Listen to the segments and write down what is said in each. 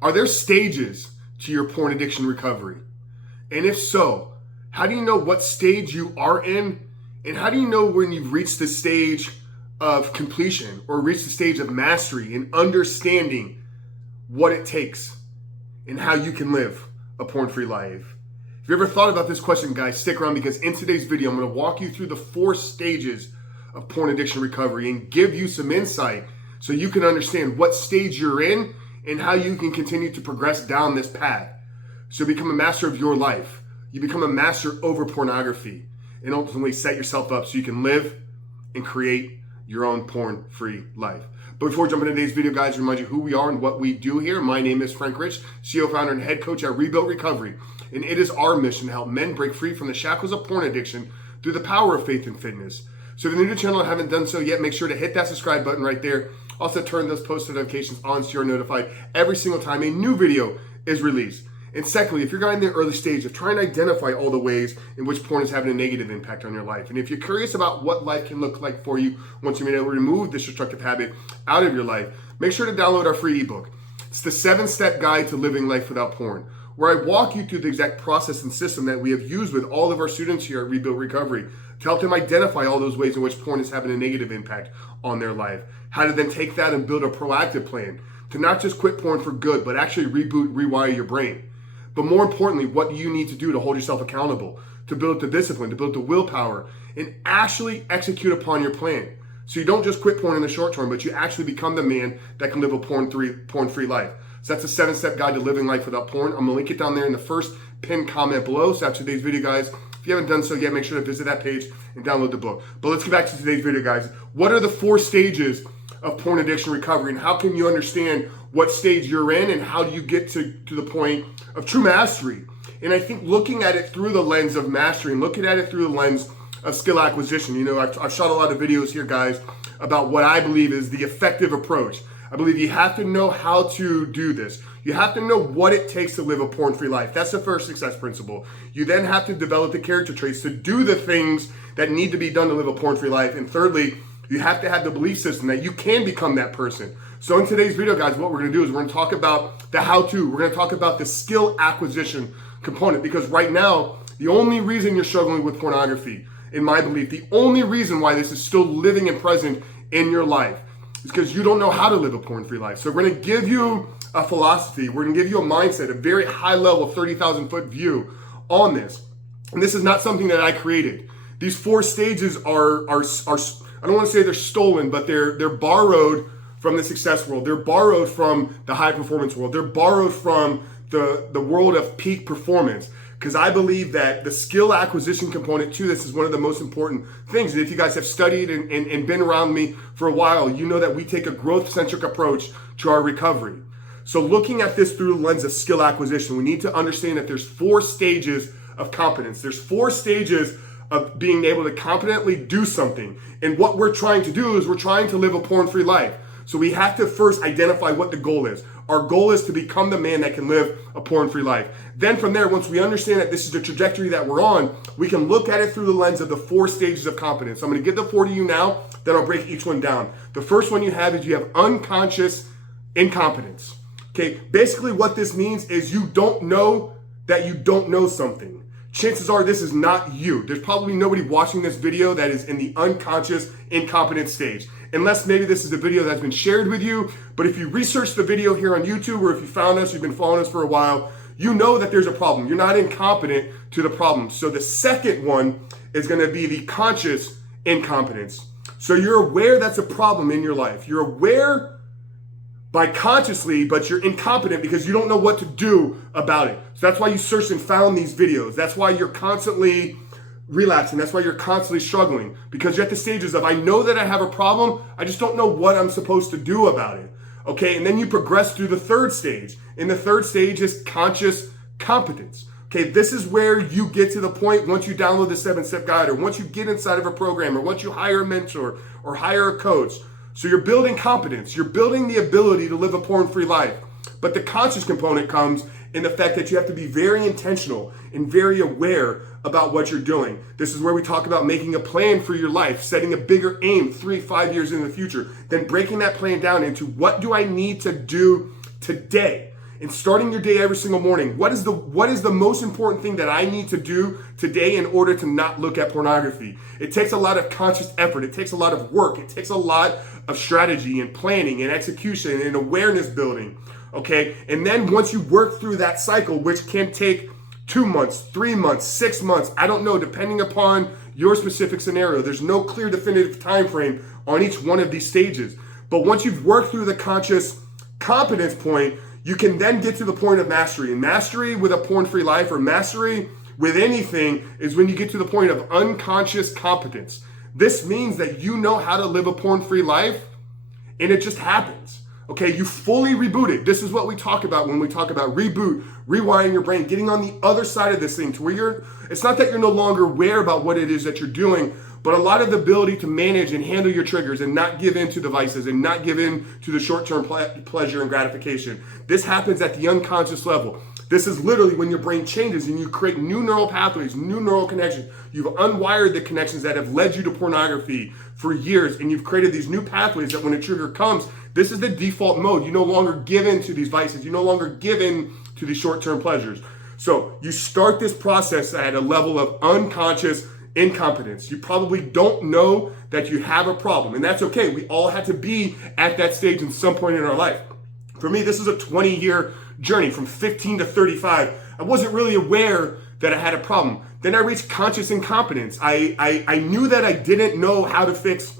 Are there stages to your porn addiction recovery? And if so, how do you know what stage you are in? And how do you know when you've reached the stage of completion or reached the stage of mastery and understanding what it takes and how you can live a porn-free life? If you ever thought about this question, guys, stick around, because in today's video, I'm going to walk you through the 4 stages of porn addiction recovery and give you some insight so you can understand what stage you're in and how you can continue to progress down this path. So become a master of your life. You become a master over pornography and ultimately set yourself up so you can live and create your own porn-free life. But before jumping into today's video, guys, I remind you who we are and what we do here. My name is Frank Rich, CEO, founder, and head coach at Rebuilt Recovery. And it is our mission to help men break free from the shackles of porn addiction through the power of faith and fitness. So if you're new to the channel and haven't done so yet, make sure to hit that subscribe button right there. Also turn those post notifications on so you're notified every single time a new video is released. And secondly, if you're in the early stage of trying to identify all the ways in which porn is having a negative impact on your life, and if you're curious about what life can look like for you once you've been able to remove this destructive habit out of your life, make sure to download our free ebook. It's the 7-step guide to living life without porn, where I walk you through the exact process and system that we have used with all of our students here at Rebuilt Recovery to help them identify all those ways in which porn is having a negative impact on their life. How to then take that and build a proactive plan to not just quit porn for good, but actually reboot, rewire your brain. But more importantly, what do you need to do to hold yourself accountable, to build the discipline, to build the willpower, and actually execute upon your plan? So you don't just quit porn in the short term, but you actually become the man that can live a porn-free life. So that's a 7-step guide to living life without porn. I'm gonna link it down there in the first pinned comment below. So after today's video, guys, if you haven't done so yet, make sure to visit that page and download the book. But let's get back to today's video, guys. What are the 4 stages of porn addiction recovery, and how can you understand what stage you're in and how do you get to the point of true mastery? And I think looking at it through the lens of mastery and looking at it through the lens of skill acquisition. You know, I've shot a lot of videos here, guys, about what I believe is the effective approach. I believe you have to know how to do this. You have to know what it takes to live a porn-free life. That's the first success principle. You then have to develop the character traits to do the things that need to be done to live a porn-free life. And thirdly, you have to have the belief system that you can become that person. So in today's video, guys, what we're gonna do is we're gonna talk about the how-to. We're gonna talk about the skill acquisition component, because right now, the only reason you're struggling with pornography, in my belief, the only reason why this is still living and present in your life is because you don't know how to live a porn-free life. So we're gonna give you a philosophy, we're gonna give you a mindset, a very high level, 30,000 foot view on this. And this is not something that I created. These 4 stages are I don't want to say they're stolen, but they're borrowed from the success world. They're borrowed from the high performance world. They're borrowed from the world of peak performance. Because I believe that the skill acquisition component to this is one of the most important things. And if you guys have studied and been around me for a while, you know that we take a growth-centric approach to our recovery. So looking at this through the lens of skill acquisition, we need to understand that there's 4 stages of competence. There's 4 stages of being able to competently do something. And what we're trying to do is we're trying to live a porn-free life. So we have to first identify what the goal is. Our goal is to become the man that can live a porn-free life. Then from there, once we understand that this is the trajectory that we're on, we can look at it through the lens of the 4 stages of competence. I'm gonna give the 4 to you now, then I'll break each one down. The first one you have is you have unconscious incompetence. Okay, basically what this means is you don't know that you don't know something. Chances are this is not you. There's probably nobody watching this video that is in the unconscious incompetent stage. Unless maybe this is a video that's been shared with you. But if you research the video here on YouTube, or if you found us, you've been following us for a while, you know that there's a problem. You're not incompetent to the problem. So the second one is gonna be the conscious incompetence. So you're aware that's a problem in your life. You're aware by consciously, but you're incompetent because you don't know what to do about it. So that's why you searched and found these videos. That's why you're constantly relapsing. That's why you're constantly struggling, because you're at the stages of, I know that I have a problem, I just don't know what I'm supposed to do about it. Okay, and then you progress through the 3rd stage. And the 3rd stage is conscious competence. Okay, this is where you get to the point once you download the 7-step guide, or once you get inside of a program, or once you hire a mentor or hire a coach. So you're building competence. You're building the ability to live a porn-free life. But the conscious component comes in the fact that you have to be very intentional and very aware about what you're doing. This is where we talk about making a plan for your life, setting a bigger aim 3-5 years in the future, then breaking that plan down into what do I need to do today. and starting your day every single morning. What is the most important thing that I need to do today in order to not look at pornography? It takes a lot of conscious effort. It takes a lot of work. It takes a lot of strategy and planning and execution and awareness building. Okay. And then once you work through that cycle, which can take 2 months, 3 months, 6 months, I don't know, depending upon your specific scenario. There's no clear definitive time frame on each one of these stages. But once you've worked through the conscious competence point, you can then get to the point of mastery. And mastery with a porn-free life, or mastery with anything, is when you get to the point of unconscious competence. This means that you know how to live a porn-free life, and it just happens. Okay, you fully reboot it. This is what we talk about when we talk about reboot, rewiring your brain, getting on the other side of this thing to where it's not that you're no longer aware about what it is that you're doing, but a lot of the ability to manage and handle your triggers and not give in to devices and not give in to the short-term pleasure and gratification. This happens at the unconscious level. This is literally when your brain changes and you create new neural pathways, new neural connections. You've unwired the connections that have led you to pornography for years, and you've created these new pathways that when a trigger comes, this is the default mode. You no longer give in to these vices. You no longer give in to these short-term pleasures. So you start this process at a level of unconscious incompetence. You probably don't know that you have a problem, and that's okay. We all had to be at that stage in some point in our life. For me, this is a 20-year journey from 15 to 35. I wasn't really aware that I had a problem. Then I reached conscious incompetence. I knew that I didn't know how to fix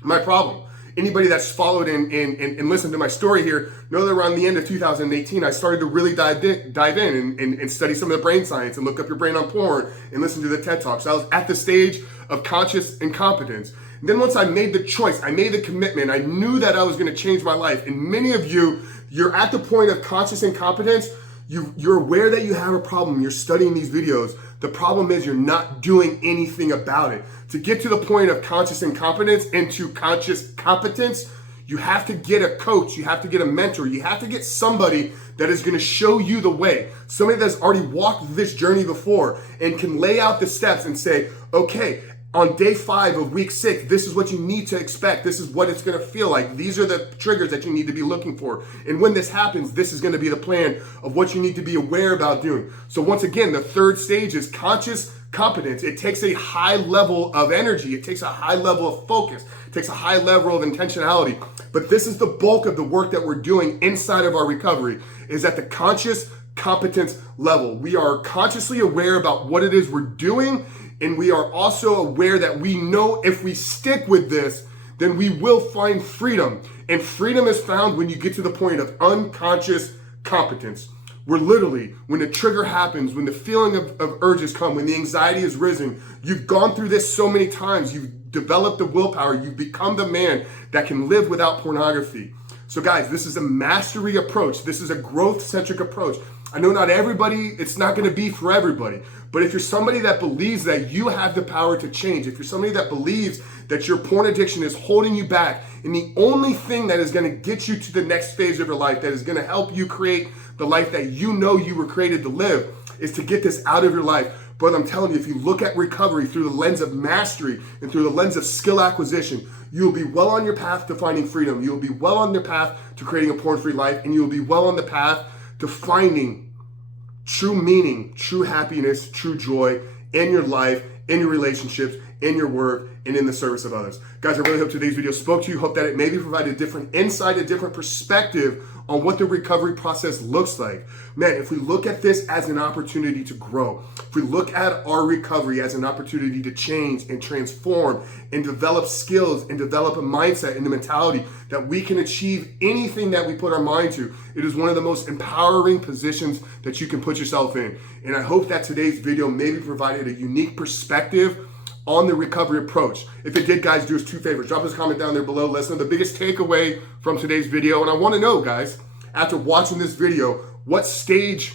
my problem. Anybody that's followed and listened to my story here know that around the end of 2018, I started to really dive in and study some of the brain science and look up your brain on porn and listen to the TED Talks. So I was at the stage of conscious incompetence. And then once I made the choice, I made the commitment, I knew that I was going to change my life. And many of you, you're at the point of conscious incompetence. You're aware that you have a problem. You're studying these videos. The problem is you're not doing anything about it. To get to the point of conscious incompetence and to conscious competence, you have to get a coach. You have to get a mentor. You have to get somebody that is going to show you the way. Somebody that's already walked this journey before and can lay out the steps and say, okay, on day 5 of week 6, this is what you need to expect. This is what it's going to feel like. These are the triggers that you need to be looking for. And when this happens, this is going to be the plan of what you need to be aware about doing. So once again, the third stage is conscious competence. It takes a high level of energy. It takes a high level of focus. It takes a high level of intentionality. But this is the bulk of the work that we're doing inside of our recovery, is at the conscious competence level. We are consciously aware about what it is we're doing, and we are also aware that we know if we stick with this, then we will find freedom. And freedom is found when you get to the point of unconscious competence. Where literally, when the trigger happens, when the feeling of urges come, when the anxiety is risen, you've gone through this so many times, you've developed the willpower, you've become the man that can live without pornography. So guys, this is a mastery approach. This is a growth-centric approach. I know not everybody, it's not going to be for everybody, but if you're somebody that believes that you have the power to change, if you're somebody that believes that your porn addiction is holding you back, and the only thing that is going to get you to the next phase of your life, that is going to help you create the life that you know you were created to live, is to get this out of your life. But I'm telling you, if you look at recovery through the lens of mastery and through the lens of skill acquisition, you'll be well on your path to finding freedom. You'll be well on your path to creating a porn-free life, and you'll be well on the path to finding true meaning, true happiness, true joy in your life, in your relationships, in your work, and in the service of others. Guys, I really hope today's video spoke to you. Hope that it maybe provided a different insight, a different perspective on what the recovery process looks like. Man, if we look at this as an opportunity to grow, if we look at our recovery as an opportunity to change and transform and develop skills and develop a mindset and a mentality that we can achieve anything that we put our mind to, it is one of the most empowering positions that you can put yourself in. And I hope that today's video maybe provided a unique perspective on the recovery approach. If it did, guys, do us 2 favors. Drop us a comment down there below. Let us know the biggest takeaway from today's video. And I want to know, guys, after watching this video, what stage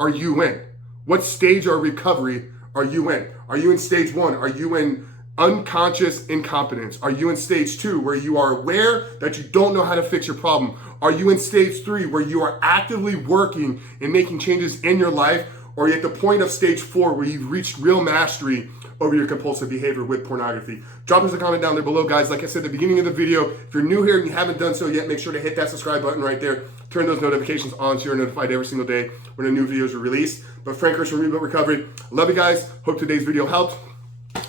are you in? What stage of recovery are you in? Are you in stage 1? Are you in unconscious incompetence? Are you in stage 2, where you are aware that you don't know how to fix your problem? Are you in stage 3, where you are actively working and making changes in your life? Or are you at the point of stage 4, where you've reached real mastery over your compulsive behavior with pornography. Drop us a comment down there below, guys. Like I said at the beginning of the video, if you're new here and you haven't done so yet, make sure to hit that subscribe button right there. Turn those notifications on so you're notified every single day when a new video is released. But Frank Hirsch from Reboot Recovery, love you guys. Hope today's video helped.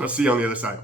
I'll see you on the other side.